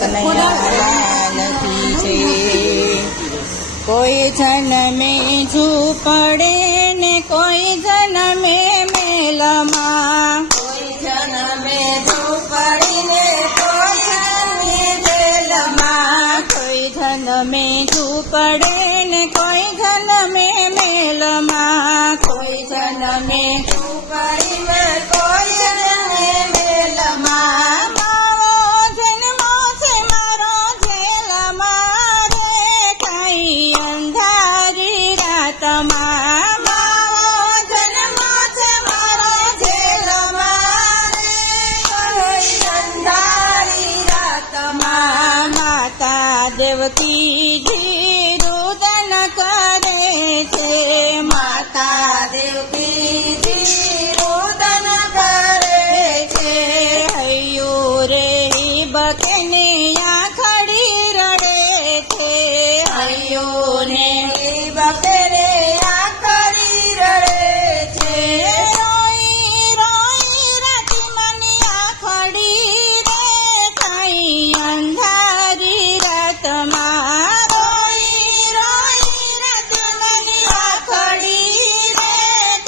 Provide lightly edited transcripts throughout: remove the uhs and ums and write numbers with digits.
કનૈયાલાલ કી જય। કોઈ જન્મે ઝૂંપડે ને કોઈ જન્મે મેલમાં, કોઈ જન્મે ઝૂંપડીને કોઈ જન્મે જેલમાં, કોઈ જન્મે ઝૂંપડે ને કોઈ જન્મે મેલમાં, કોઈ જન્મે ઝૂંપડીને કોઈ જન્મે મેલમાં, મારો જન્મો છે મારો જેલમાં રે, કાંઈ અંધારી રાતમાં, મારો જન્મ છે મારો જેલમાં રે, કોઈ અંધારી રાતમાં, માતા દેવકીજી રુદન કરે છે, માતા દેવકીજી રુદન કરે છે, હૈયું રે બકેને આખડી રડે છે, હૈયો ને બપેરે આખરી રડે છે, રોઈ રોઈ રાતી મની આખડી રે, કાંઈ અંધારી રાતમાં, રોઈ રોઈ રાતી મની આખડી રે,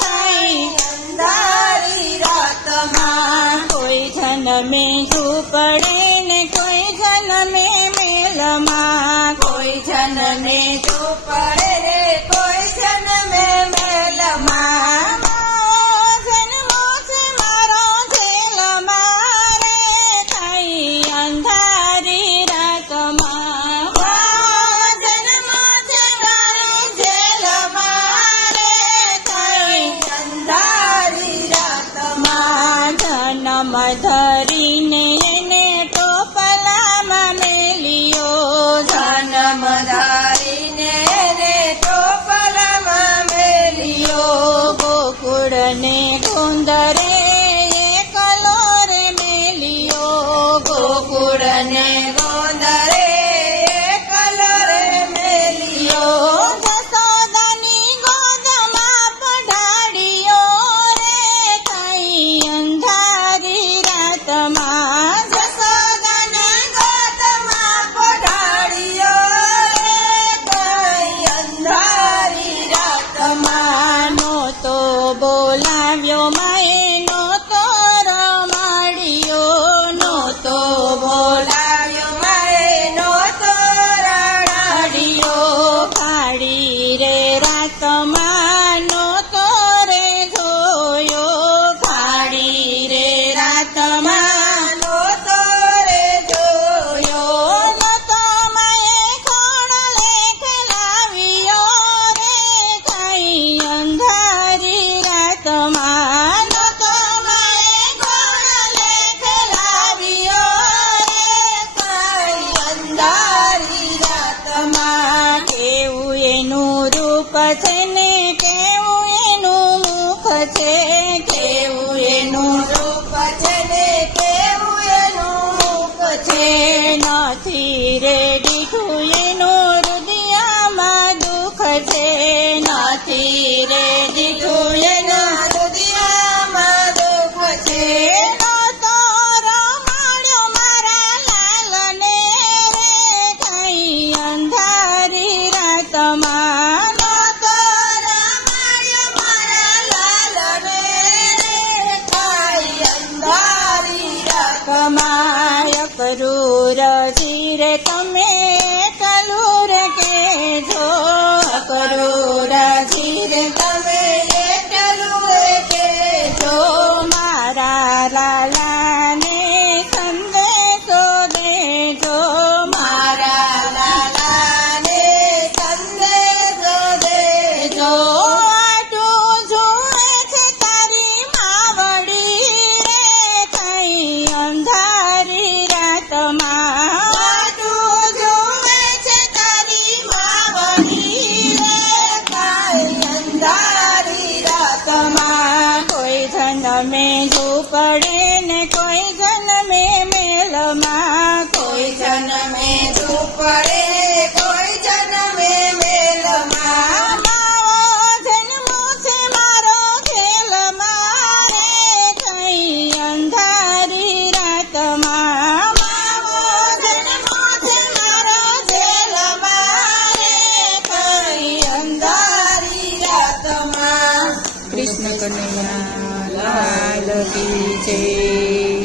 કાંઈ અંધારી રાતમાં, કોઈ જન્મે ઝૂંપડે ને કોઈ જન્મે મેલમાં, કોઈ જન્મે ઝૂંપડે રે કોઈ જન્મે મેલમાં, જન્મો છે મારો જેલમાં રે, કાંઈ અંધારી રાતમાં, જન્મ છે મારો જેલમાં રે, કાંઈ અંધારી રાતમાં, જન્મ ધરીને એને ટોપલામાં મેલ્યો, જન્મ ધારીને રે ટોપલામાં મેલ્યો, ગોકુળને ગુંદરે એકલો રે મેલ્યો, ગોકુળને ગોંદરે એકલો રે મેલ્યો, જશોદાની ગોદમાં પઢાડ્યો રે, કાંઈ અંધારી રાતમાં, જશોદાની ગોદમાં પઢાડ્યો રે, કાંઈ અંધારી રાતમાં, નહોતો બોલાવ્યો માએ નહોતો રમાડ્યો, નહોતો બોલાવ્યો માએ નહોતો રડાડ્યો, કાળી રે રાતમાં નહોતો રે જોયો, કાળી રે રાતમાં નહોતો રે જોયો, નહોતો માએ ખોળલે ખેલાવ્યો રે, કાંઈ અંધારી રાતમાં, નહોતો માએ ખોળલે ખેલાવ્યો રે, કાંઈ અંધારી રાતમાં, કેવું એનું રૂપ છે ને કેવું એનું મુખ છે, કેવું એનું રૂપ છે ને કેવું એનું મુખ છે, નથી રે દીઠું એનું હૃદયમાં દુઃખ છે, નથી રે દીઠું એના હૃદયમાં દુઃખ છે, નહોતો રમાડ્યો મારા લાલને રે, કાંઈ અંધારી રાતમાં, નહોતો રમાડ્યો મારા લાલને રે, કાંઈ અંધારી રાતમાં, ક્રૂર જીરે તમે કલુર કેજો, ક્રૂર જીરે તમે એટલું કહેજો, મારા લાલાને સંદેશો દેજો, મારા લાલાને સંદેશો દેજો, આટું જુએ છે તારી માવડી રે, કાંઈ અંધારી રાતમાં, આટલું જોવે છે તારી માવડી રે, કાંઈ અંધારી રાતમાં, કોઈ જન્મે ઝૂંપડે ને કોઈ જન્મે મેલમાં, કોઈ જન્મે ઝૂંપડે કોઈ જન્મે મેલમાં, મારો જન્મો છે મારો જેલમાં રે, કાંઈ અંધારી રાતમાં, માવો જન્મ કૃષ્ણ કનૈયા લાલ કી જય.